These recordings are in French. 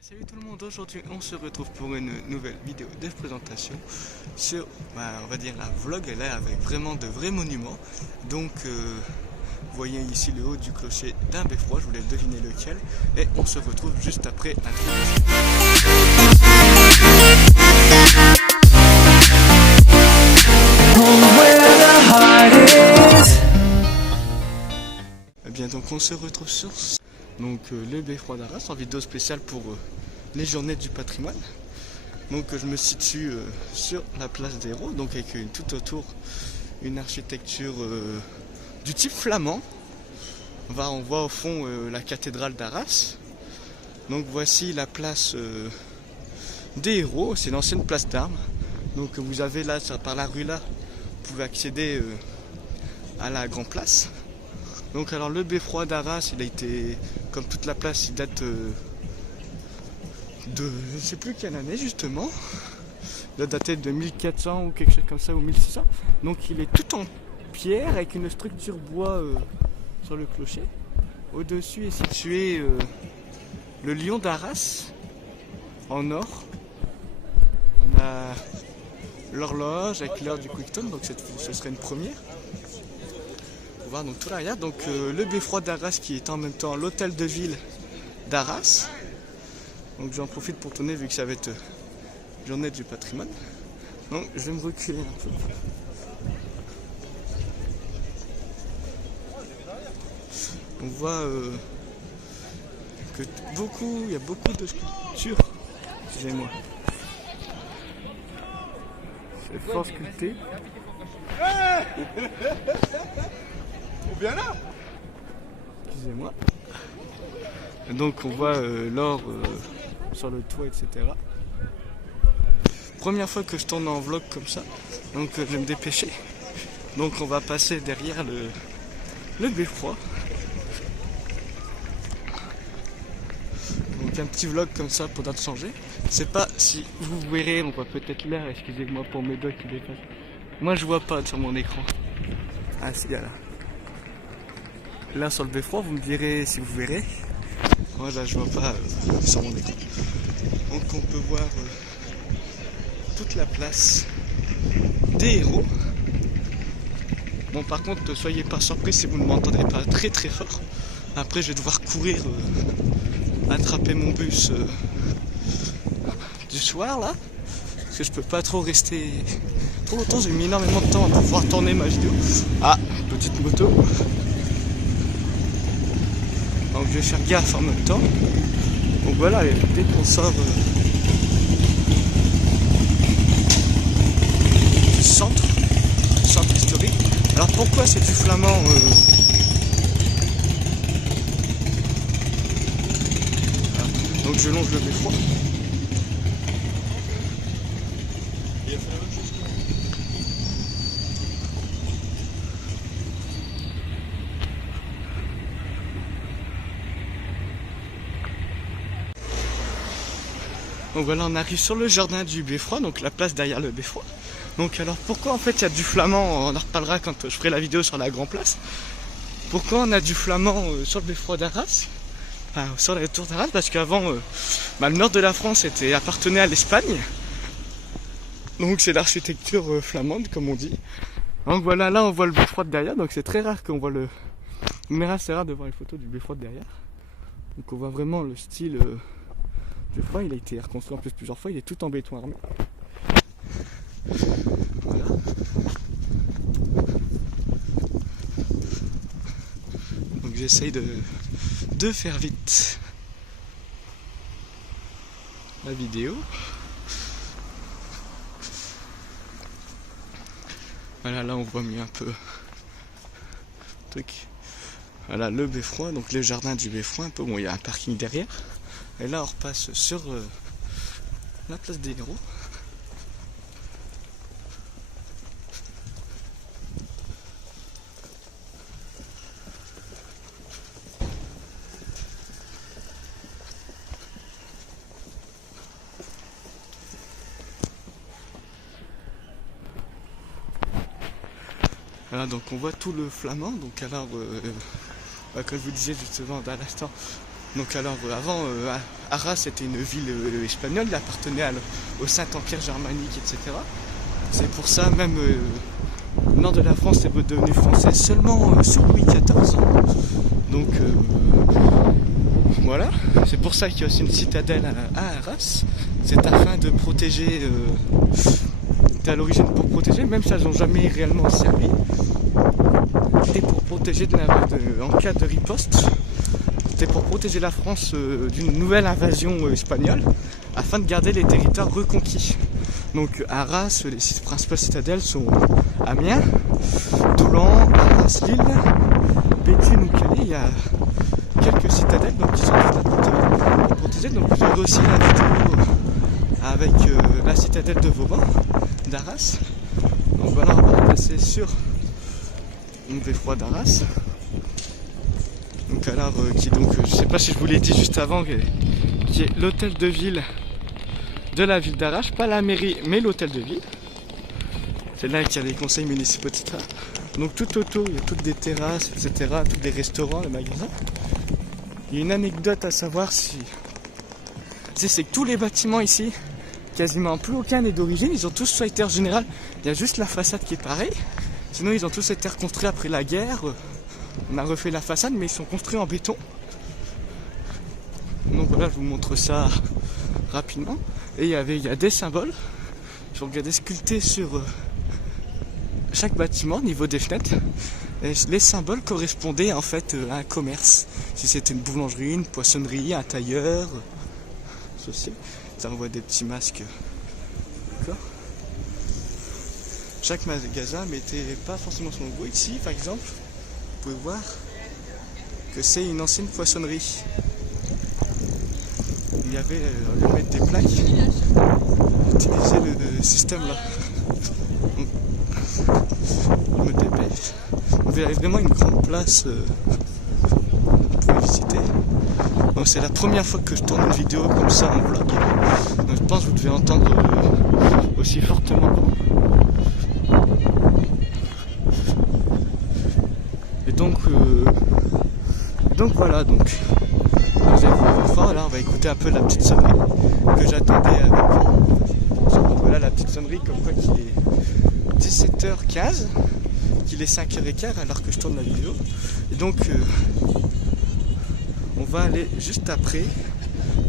Salut tout le monde, aujourd'hui on se retrouve pour une nouvelle vidéo de présentation sur, on va dire la vlog, là avec vraiment de vrais monuments. Donc vous voyez ici le haut du clocher d'un beffroi, je voulais deviner lequel, et on se retrouve juste après l'introduction. Et bien donc on se retrouve sur le beffroi d'Arras en vidéo spéciale pour les journées du patrimoine. Donc je me situe sur la place des Héros, donc avec tout autour une architecture du type flamand. On voit au fond la cathédrale d'Arras. Donc voici la place des Héros, c'est l'ancienne place d'armes. Donc vous avez là, par la rue là, vous pouvez accéder à la grande place. Donc alors le beffroi d'Arras, il a été, comme toute la place, il date de je ne sais plus quelle année justement. Il a daté de 1400 ou quelque chose comme ça, ou 1600. Donc il est tout en pierre avec une structure bois sur le clocher. Au-dessus est situé le lion d'Arras en or. On a l'horloge avec l'heure du Quickton, donc ce serait une première. On va voir donc tout l'arrière, donc le beffroi d'Arras qui est en même temps l'hôtel de ville d'Arras. Donc j'en profite pour tourner vu que ça va être journée du patrimoine. Donc je vais me reculer un peu. On voit que il y a beaucoup de sculptures. Excusez-moi. C'est fort sculpté. Bien là. Excusez-moi. Donc on voit l'or sur le toit, etc. Première fois que je tourne en vlog comme ça, donc je vais me dépêcher. Donc on va passer derrière le beffroi. Donc un petit vlog comme ça pour date changer. Je sais pas si vous verrez, on voit peut-être l'air, excusez-moi pour mes doigts qui dépassent. Moi je vois pas sur mon écran. Ah si, là. Là sur le beffroi, vous me direz si vous verrez. Moi là je vois pas sur mon écran. Donc on peut voir toute la place des Héros. Bon par contre soyez pas surpris si vous ne m'entendrez pas très très fort. Après je vais devoir courir attraper mon bus du soir là. Parce que je peux pas trop rester trop longtemps, j'ai mis énormément de temps à pouvoir tourner ma vidéo. Ah, petite moto. Donc je vais faire gaffe en même temps. Donc voilà, dès qu'on sort du centre historique. Alors pourquoi c'est du flamand Donc je longe le beffroi. Donc voilà, on arrive sur le jardin du beffroi, donc la place derrière le beffroi. Donc alors pourquoi en fait il y a du flamand, on en reparlera quand je ferai la vidéo sur la grande place. Pourquoi on a du flamand sur le beffroi d'Arras, enfin sur la tour d'Arras, parce qu'avant le nord de la France appartenait à l'Espagne. Donc c'est l'architecture flamande comme on dit. Donc voilà, là on voit le beffroi de derrière, donc c'est très rare qu'on voit le... Mais là c'est rare de voir les photos du beffroi de derrière. Donc on voit vraiment le style... Le beffroi, il a été reconstruit en plus plusieurs fois, il est tout en béton armé. Voilà. Donc j'essaye de faire vite la vidéo. Voilà, là on voit mieux un peu le truc. Voilà le beffroi, donc le jardin du beffroi un peu. Bon, il y a un parking derrière. Et là on repasse sur la place des Héros. Voilà, donc on voit tout le flamand. Donc alors, comme je vous disais justement à l'instant, Donc alors avant, Arras était une ville espagnole, il appartenait au Saint-Empire germanique, etc. C'est pour ça même le nord de la France est redevenu français seulement sous Louis XIV. Donc voilà, c'est pour ça qu'il y a aussi une citadelle à Arras. C'est afin de protéger, c'était à l'origine pour protéger, même si elles n'ont jamais réellement servi. C'était pour protéger en cas de riposte. C'était pour protéger la France d'une nouvelle invasion espagnole, afin de garder les territoires reconquis. Donc à Arras, les principales citadelles sont Amiens, Doulan, Arras, Lille, Béthune ou Calais. Il y a quelques citadelles donc, qui sont toutes protégées. Donc vous aurez aussi la vidéo avec la citadelle de Vauban, d'Arras. Donc voilà, on va passer sur le beffroi d'Arras. Donc alors je sais pas si je vous l'ai dit juste avant, qui est l'hôtel de ville de la ville d'Arras, pas la mairie mais l'hôtel de ville. C'est là qu'il y a les conseils municipaux, etc. Donc tout autour il y a toutes des terrasses, etc., tous des restaurants, des magasins. Il y a une anecdote à savoir c'est que tous les bâtiments ici, quasiment plus aucun n'est d'origine, ils ont tous soit été en général, il y a juste la façade qui est pareille, sinon ils ont tous été reconstruits après la guerre. On a refait la façade, mais ils sont construits en béton. Donc voilà, je vous montre ça rapidement. Et il y a des symboles. Je regardais sculptés sur chaque bâtiment au niveau des fenêtres. Et les symboles correspondaient en fait à un commerce. Si c'était une boulangerie, une poissonnerie, un tailleur. Ceci. Ça envoie des petits masques. D'accord. Chaque magasin mettait pas forcément son logo. Ici, par exemple, vous pouvez voir que c'est une ancienne poissonnerie. Il y avait à mettre des plaques, utiliser le système là. Je me dépêche. Vous avez vraiment une grande place pour visiter. Donc c'est la première fois que je tourne une vidéo comme ça en vlog. Donc je pense que vous devez entendre aussi fortement. Et donc voilà, donc vous avez vu fort, là on va écouter un peu la petite sonnerie que j'attendais avec. Voilà la petite sonnerie comme quoi qu'il est 17h15, qu'il est 5h15 alors que je tourne la vidéo. Et donc on va aller juste après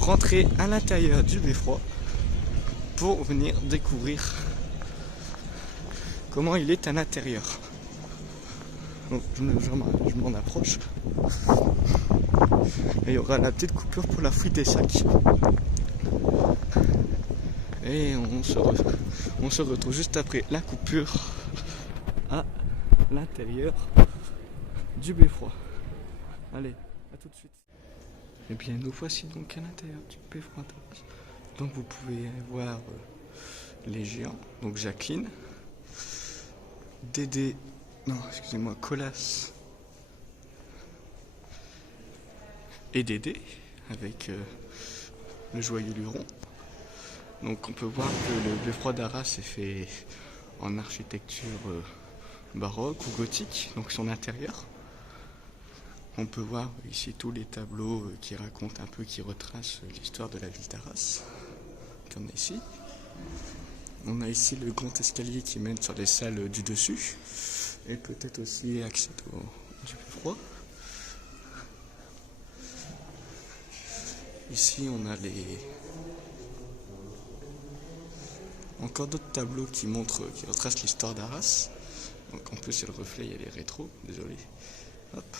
rentrer à l'intérieur du beffroi pour venir découvrir comment il est à l'intérieur. Donc je m'en approche. Et il y aura la petite coupure pour la fuite des sacs. Et on se retrouve juste après la coupure à l'intérieur du beffroi. Allez, à tout de suite. Et bien nous voici donc à l'intérieur du beffroi. Donc vous pouvez voir les géants. Donc Jacqueline, Dédé, non excusez-moi, Colas et Dédé avec le joyeux luron. Donc on peut voir que le beffroi d'Arras est fait en architecture baroque ou gothique, donc son intérieur. On peut voir ici tous les tableaux qui racontent un peu, qui retracent l'histoire de la ville d'Arras, comme ici. On a ici le grand escalier qui mène sur les salles du dessus, et peut-être aussi accès du beffroi. Ici on a encore d'autres tableaux qui retracent l'histoire d'Arras. Donc en plus il y a le reflet, il y a les rétros, désolé. Hop.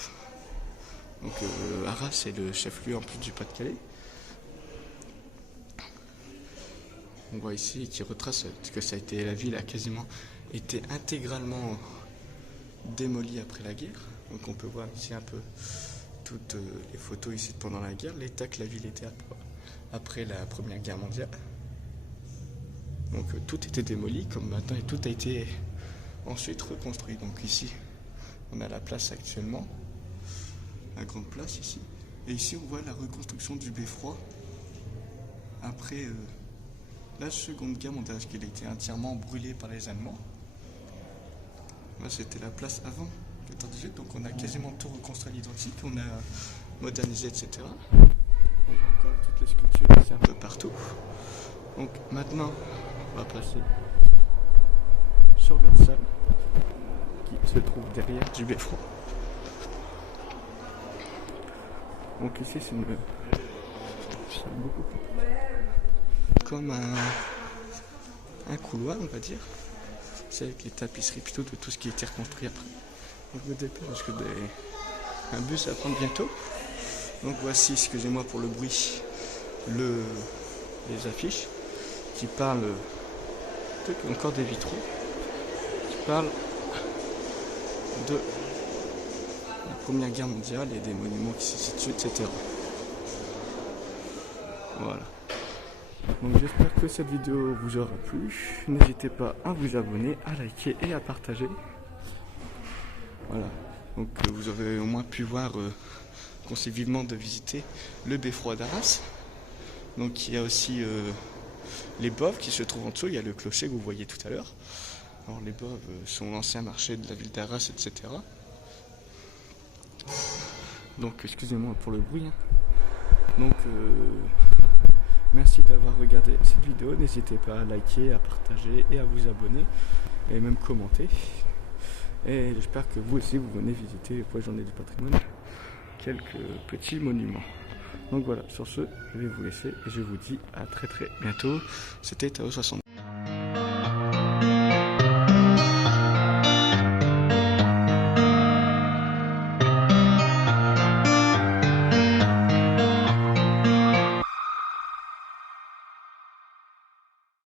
Donc Arras est le chef-lieu en plus du Pas-de-Calais. On voit ici qui retrace que la ville a quasiment été intégralement démolie après la guerre. Donc on peut voir ici un peu toutes les photos ici pendant la guerre, l'état que la ville était après la Première Guerre mondiale. Donc tout était démoli comme maintenant et tout a été ensuite reconstruit. Donc ici on a la place actuellement, la grande place ici. Et ici on voit la reconstruction du beffroi après la Seconde Guerre mondiale, parce qu'il a été entièrement brûlé par les Allemands. Là c'était la place avant 14-18, donc on a quasiment tout reconstruit à l'identique. On a modernisé, etc. On voit encore toutes les sculptures, c'est un peu partout. Donc maintenant, on va passer sur l'autre salle qui se trouve derrière du beffroi. Donc ici c'est beaucoup comme un couloir, on va dire. C'est avec les tapisseries plutôt de tout ce qui a été reconstruit après. Donc je me dépêche parce que un bus va prendre bientôt. Donc voici, excusez-moi pour le bruit, les affiches qui parlent encore des vitraux, qui parlent de la Première Guerre mondiale et des monuments qui s'y situent, etc. Voilà. Donc j'espère que cette vidéo vous aura plu. N'hésitez pas à vous abonner, à liker et à partager. Voilà. Donc vous avez au moins pu voir, conseille vivement de visiter le beffroi d'Arras. Donc il y a aussi les boves qui se trouvent en dessous. Il y a le clocher que vous voyez tout à l'heure. Alors les boves sont l'ancien marché de la ville d'Arras, etc. Donc excusez-moi pour le bruit. Donc merci d'avoir regardé cette vidéo. N'hésitez pas à liker, à partager et à vous abonner et même commenter. Et j'espère que vous aussi vous venez visiter pour les Journées du patrimoine quelques petits monuments. Donc voilà, sur ce, je vais vous laisser et je vous dis à très bientôt. C'était Tao 60.